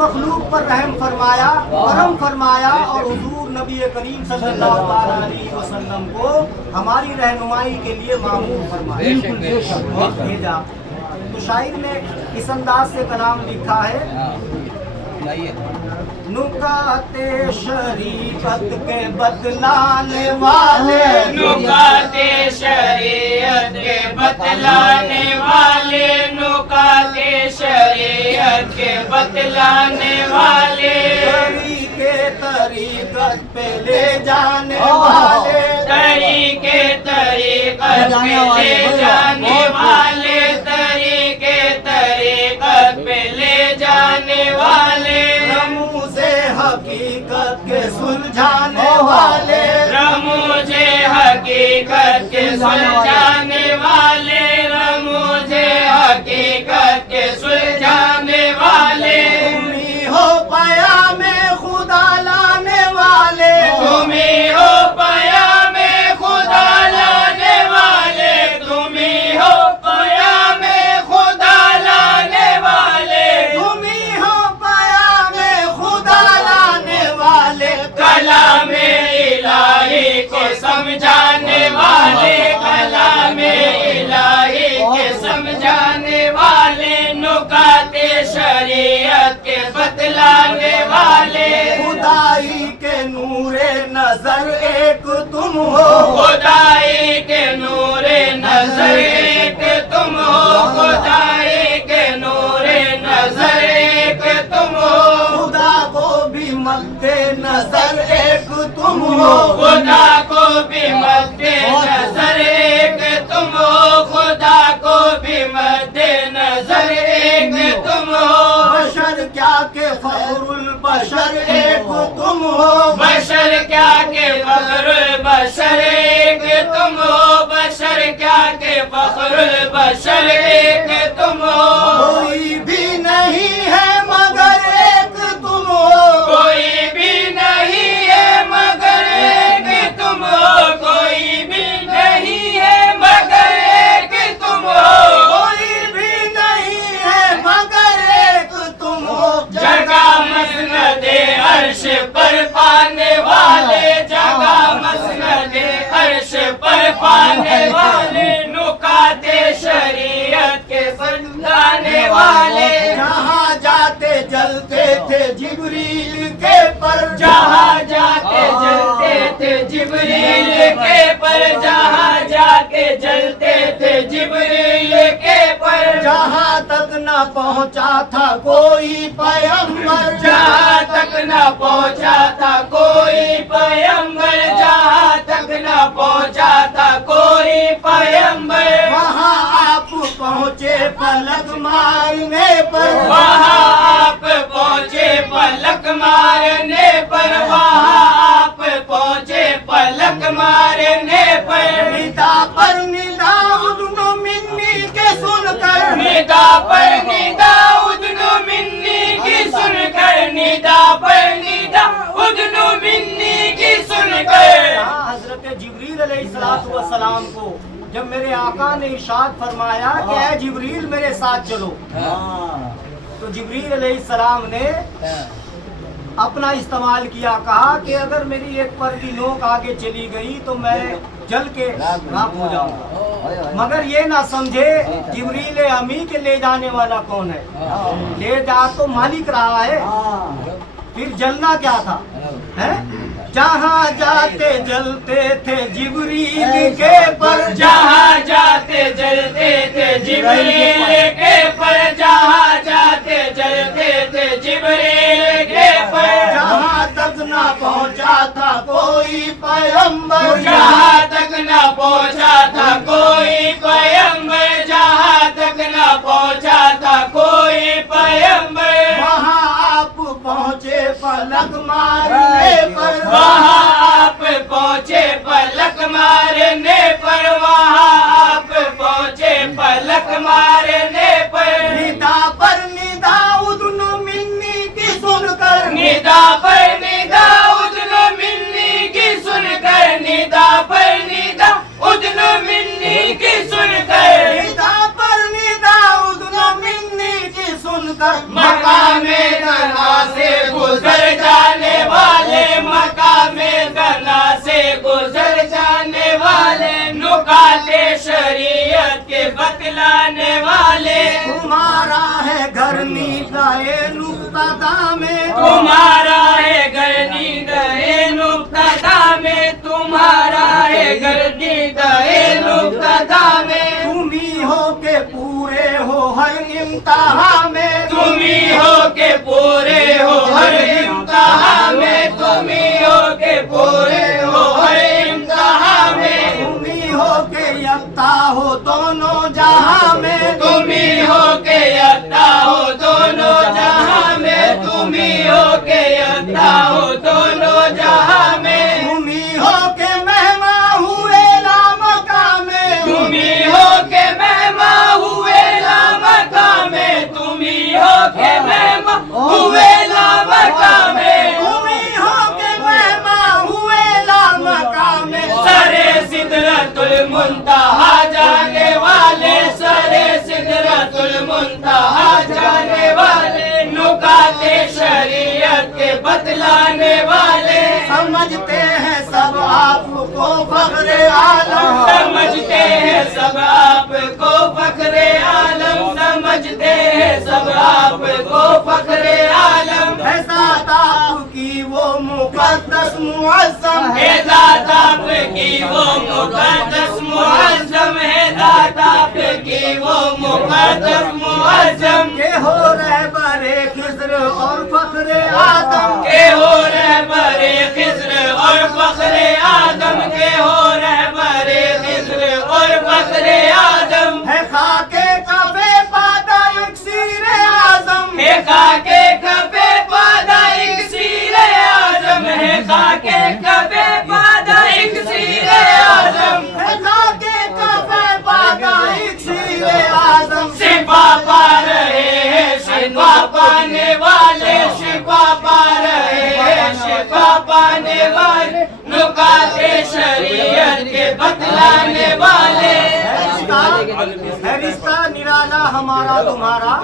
मखलूक पर रहम फरमाया, करम फरमाया और हुजूर नबी करीम सल्लल्लाहु अलैहि वसल्लम को हमारी रहनुमाई के लिए मामूर फरमाया और भेजा। तो शायर ने इस अंदाज से कलाम लिखा है, नुकाते शरीयत के बतलाने वाले, नुकाते शरीयत के बतलाने वाले, नुकाते शरीयत के बतलाने वाले, तरीकत पे ले जाने वाले, तरीके तरीकत पे ले जाने वाले, तरीके तरीकत पे ले जाने वाले, रमूज़े हकीकत के सुलझाने वाले, रमूज़े हकीकत के सुलझाने वाले, रमूज़े हकीकत के सुलझाने वाले, तुम्ही हो पाया में खुदा लाने वाले, तुम्ही हो पाया में खुदा लाने वाले, तुम्ही हो पाया में खुदा लाने वाले, तुम्ही हो पाया में खुदा लाने वाले, कलाम इलाही को समझाने वाले, कलाम इलाही के समझाने वाले, नुकाते शरीयत के बतलाने वाले, खुदाई के नूरे नजर एक तुम हो, खुदाई के नूरे नजर एक तुम हो, खुदाई के नूरे नजर एक तुम हो, खुदा को भी मद्दे नजर एक तुम हो, खुदा को भी मद्दे नजर एक तुम हो, खुदा को भी मद्दे नजर एक तुम हो, बशर क्या के फखरुल बशर एक तुम हो, बशर क्या के फखरुल बशर एक तुम हो, बशर क्या के फखरुल बशर एक तुम हो, कोई भी नहीं है मगर एक तुम हो, कोई भी नहीं है मगर एक तुम हो, कोई भी नहीं है मगर एक तुम हो, कोई भी नहीं है मगर एक तुम हो, जगह मसनदे अर्श पर पाने वाले, जगह मसनदे अर्श पर पाने वाले, नुकाते शरीयत के समझाने वाले, जहाँ जाते जलते थे जिब्रील के पर, जहाँ जाके जलते थे जिब्रील के पर, जहाँ जाके जलते थे जिब्रील के पर, जहाँ तक न पहुँचा था कोई पैगंबर, जहाँ तक न पहुँचा था कोई पैगंबर, जहाँ तक न पहुँचा था कोई पैगंबर, वहाँ आप पहुँचे पलक मारने पर, वहाँ आप पहुँचे पलक मारने पर, वहाँ आप पहुँचे पलक मारने पर, निदा उदनो मिन्नी के सुनकर, निदा पर निदा उदनो मिन्नी की सुनकर, निदा पर निदा उदनो मिन्नी की सुनकर, हजरत जिब्रील अलैहिस्सलातु वस्सलाम को जब मेरे आका ने इरशाद फरमाया कि ऐ जिब्रील मेरे साथ चलो, तो जिब्रील अलैहिस्सलाम ने अपना इस्तेमाल किया, कहा कि अगर मेरी एक पर की नोक आगे चली गई तो मैं जल के राख हो जाऊंगा, मगर ये ना समझे जिब्रील अमी के ले जाने वाला कौन है, ले जा तो मालिक रहा है, फिर जलना क्या था है? जहाँ जाते जलते थे जिब्रील के पर, जहाँ जाते जलते थे जिब्रील के पर, जहाँ जाते जलते थे जिब्रील के पर, जहाँ तक न पहुँचा था कोई पैगंबर, जहाँ तक न पहुँचा था कोई पैगंबर, जहाँ तक न पहुँचा था कोई पैगंबर, वहाँ आप पहुँचे पलक मारने पर, वहाँ आप पहुँचे पलक मारने पर, वहाँ आप पहुँचे पलक मारने पर, निदा उदनो मिन्नी की सुनकर, निदा पर निदा उदनो मिन्नी की सुनकर, निदा पर निदा उदनो मिन्नी की सुनकर, निदा पर निदा उदनो मिन्नी की सुनकर, मकामे बतलाने वाले, तुम्हारा है घर नींदाए नुक्ता में, तुम्हारा है घर नींदाए नुक्ता में, तुम्हारा है घर नींदाए नुक्ता में, तुम ही हो के पूरे हो हर इम्तिहा में, तुम ही हो के पूरे हो हर इम्तिहा में, तुम ही हो के पूरे हो हर इम्तिहा में, तुम ही हो के यक्ता हो दोनों जहां में, तुम ही हो के यक्ता हो दोनों जहां में, तुम ही हो के यक्ता हो दोनों जहां में, तुम ही हो के मेहमा हुए लामका में, तुम ही हो के मेहमा हुए लामका में, तुम ही हो के मेहमा हुए लामका में, तुम ही हो के मेहमा हुए लामका में, सरे सिदरतुल मुंतहा जाने वाले, सरे सिदरतुल मुंतहा जाने वाले, नुकाते शरीयत के बतलाने वाले, समझते हैं सब आपको फख्रे आलम, समझते हैं सब आपको फख्रे आलम, समझते हैं सब आपको फख्रे आलम, है ज़ात आपकी वो मुक़द्दस मुअज़्ज़म, है ज़ात आपकी वो मुक़द्दस मुअज़्ज़म, है ज़ात आपकी वो मुक़द्दस मुअज़्ज़म, के हो रहबरे खिज़्र और फख्रे आदम, के हो रहबरे खिज़्र और फख्रे आदम, के हो रहबरे खिज़्र और फख्रे आदम, है खाके कफ़े पादा इक्सीर आज़म, है खाके कफ़े पादा इक्सीर आज़म, है खाके कफ़े पादा इक्सीर आज़म, है खाके कफ़े पादा इक्सीर आज़म, शिफा पा रहे हैं शिफा पाने वाले, शिफा पा रहे हैं शिफा पाने वाले, नुकाते शरीयत के बतलाने वाले, है रिश्ता निराला हमारा तुम्हारा,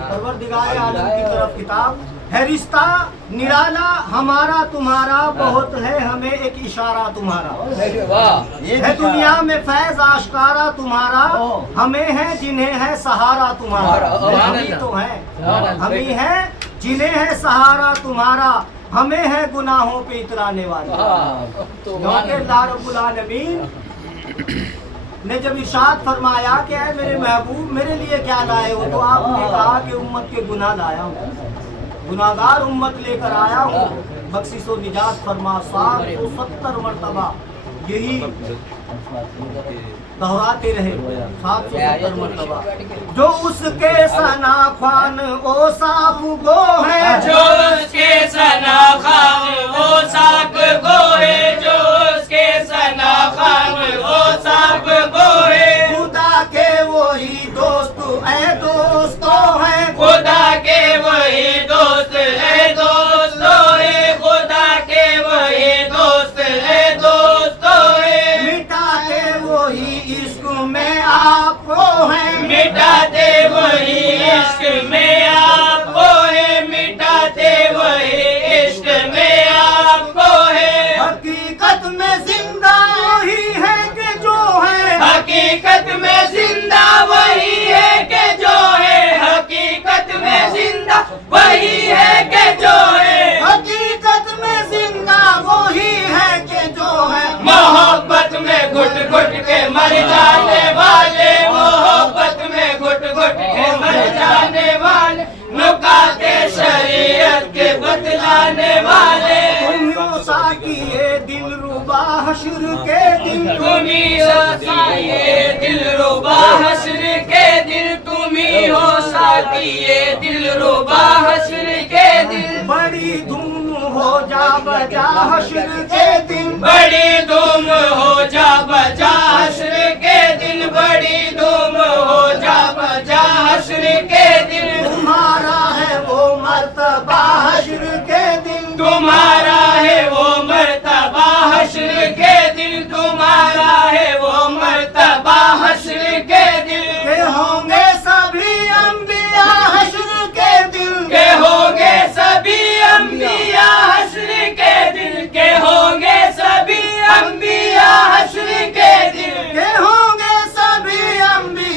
परवरदिगार आलम की तरफ किताब है, रिश्ता निराला हमारा तुम्हारा, बहुत है हमें एक इशारा तुम्हारा, है दुनिया में फैज आश्कारा तुम्हारा, हमें है जिन्हें है सहारा तुम्हारा, हम ही तो हैं, हम ही हैं जिन्हें है सहारा तुम्हारा, हमें है गुनाहों पे इतराने वाले, क्योंकि अल्लाह रब्बुल आलमीन ने जब इरशाद फरमाया कि ऐ मेरे महबूब मेरे लिए क्या लाए हो, तो आपने कहा कि उम्मत के गुनाह लाया हूँ, गुनाहगार उम्मत लेकर आया हूँ, बख्शिश व निजात फरमा 770 मरतबा यही दोहराते रहे 770 मरतबा, जो उसके सना खान ओ साफ गो है, जो उसके सना खान वो साफ गो है, जो उसके सना खान वो साफ गो है, खुदा के वही दोस्त ऐ दोस्तों है, खुदा के वही दोस्त है दोस्तों है, खुदा के वही दोस्त है दोस्तों है, मिटाते वही इश्क में आपको है, मिटाते वही इश्क में आपको है, मिटाते वही इश्क में आपको है, हकीकत में जिंदा वही है कि जो है, हकीकत में जिंदा वही है कि जो है, हकीकत में जिंदा वही है कि जो है, हकीकत में जिंदा वही है कि जो है, मोहब्बत में घुट घुट के मर जाने वाले, मोहब्बत में घुट घुट के मर जाने वाले, नुकाते शरीयत के बतलाने वाले, तुम हो साकिए दिल रुबा हश्र के दिन, तुम्ही हो साकिए दिल रुबा हश्र के दिन, तुम्ही हो साकिए दिल रुबा हश्र के दिन, बड़ी धूम हो जा बजा हश्र के दिन, बड़ी धूम हो जा बजा हश्र के दिन, बड़ी धूम हो जा बजा हश्र के दिन, तुम्हारा है वो मर्तबा हश्र के दिन, तुम्हारा है वो मर्तबा हश्र के दिन, तुम्हारा है वो मर्तबा हश्र के दिन, के होंगे सभी अंबिया हश्र के दिन, के होंगे सभी अंबिया हश्र के दिन, के होंगे सभी अंबिया हश्र के दिन, के होंगे सभी अंबिया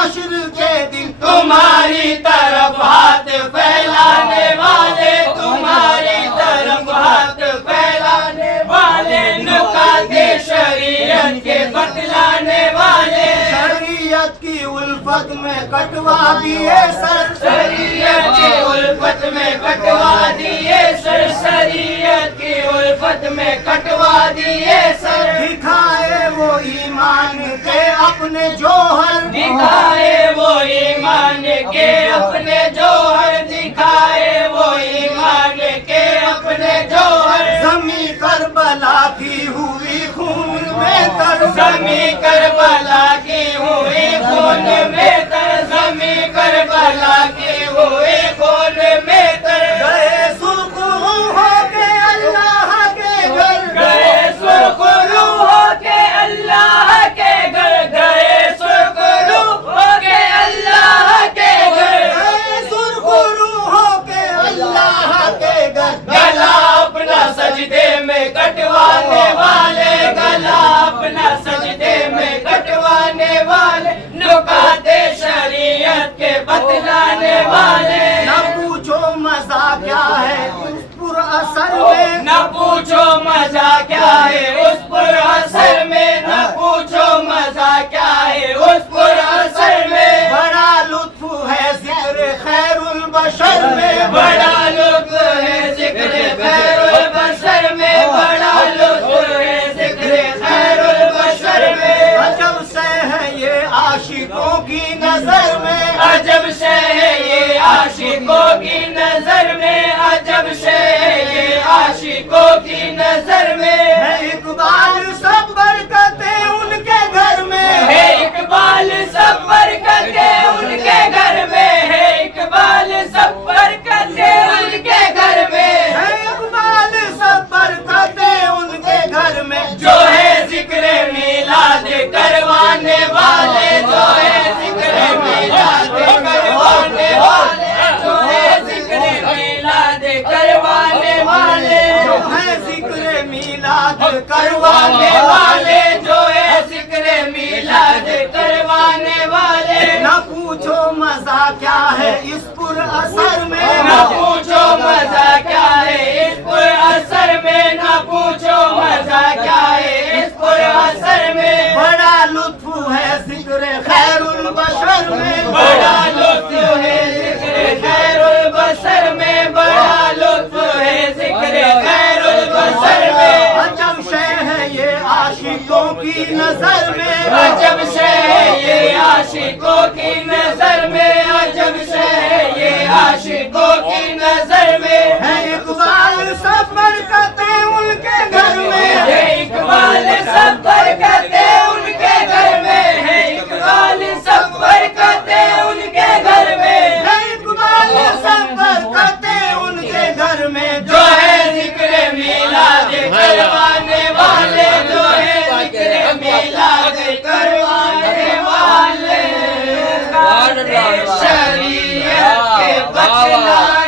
حشر کے دن تمہاری طرف ہاتھ پھیلانے والے، تمہاری طرف ہاتھ پھیلانے والے، نکات شریعت کے بتلانے والے، شریعت کی الفت میں کٹوا دیے سر، شریعت کی الفت میں کٹوا دیے سر، شریعت کی الفت میں کٹوا دیے سر، دکھائے وہ ایمان کے اپنے جوہر، دکھائے وہ ایمان کے اپنے جوہر، دکھائے وہ ایمان کے اپنے جوہر، زمیں کربلا کی ہوئی خون میں تر، زمیں کربلا کی ہوئی خون میں تر، زمیں کربلا کی ہوئی خون میں تر، گئے سرخرو ہو کے اللہ کے گھر، گئے سرخ روح ہو کے اللہ کے گھر، گئے سرخ روح ہو کے اللہ کے گھر، گئے سرخرو ہو کے اللہ کے گھر، گلا اپنا سجدے میں کٹوانے والے، گلا اپنا سجدے میں کٹوانے والے، نکات شریعت کے بتلانے والے، نہ پوچھو مزہ کیا ہے اس پر اثر میں، نہ پوچھو مزہ کیا ہے اس پر اثر میں، نہ پوچھو مزہ کیا ہے اس پر اثر میں، بڑا لطف ہے ذکر خیر البشر میں، بڑا لطف ہے ذکر خیر البشر میں، بڑا لطف ہے ذکر خیر البشر میں، عجب سے ہے یہ عاشقوں کی نظر میں، عجب سے ہے یہ عاشقوں کی نظر میں، عجب سے ہے یہ عاشقوں کی نظر میں، ہے اقبال سب برکتیں ان کے گھر میں، ہے اقبال سب برکتیں ان کے گھر میں، ہے اقبال سب برکتیں ان کے گھر میں، ہے اقبال سب برکتیں ان کے گھر میں، جو ہے ذکر میلاد کروانے والے، جو ہے ذکر میلاد کروانے والے، جو ہے ذکر میلاد کروانے والے، جو ہے ذکر میلاد کروانے والے، جو ہے ذکر میلاد کروانے والے، نہ پوچھو مزہ کیا ہے اس پر اثر میں، نہ پوچھو مزہ کیا ہے اس پر اثر میں، نہ پوچھو مزہ کیا ہے اس پر اثر میں، بڑا لطف ہے ذکر خیر البشر میں، بڑا لطف ہے ذکر خیر البشر میں، بڑا لطف ہے ذکر خیر البشر میں، عجب شے ہے یہ عاشقوں کی نظر میں، عجب سے ہے یہ عاشقوں کی نظر میں، عجب سے ہے یہ عاشقوں کی نظر میں، ہے اقبال سب برکتیں ان کے گھر میں، ہے اقبال سب برکتیں ان کے گھر میں، ہے اقبال سب برکتیں ان کے گھر میں، ہے اقبال سب برکتیں ان کے گھر میں، جو ہے ذکر میلاد کروانے والے، جو ہے ذکر میلاد کروانے والے، شریعت کے بتلانے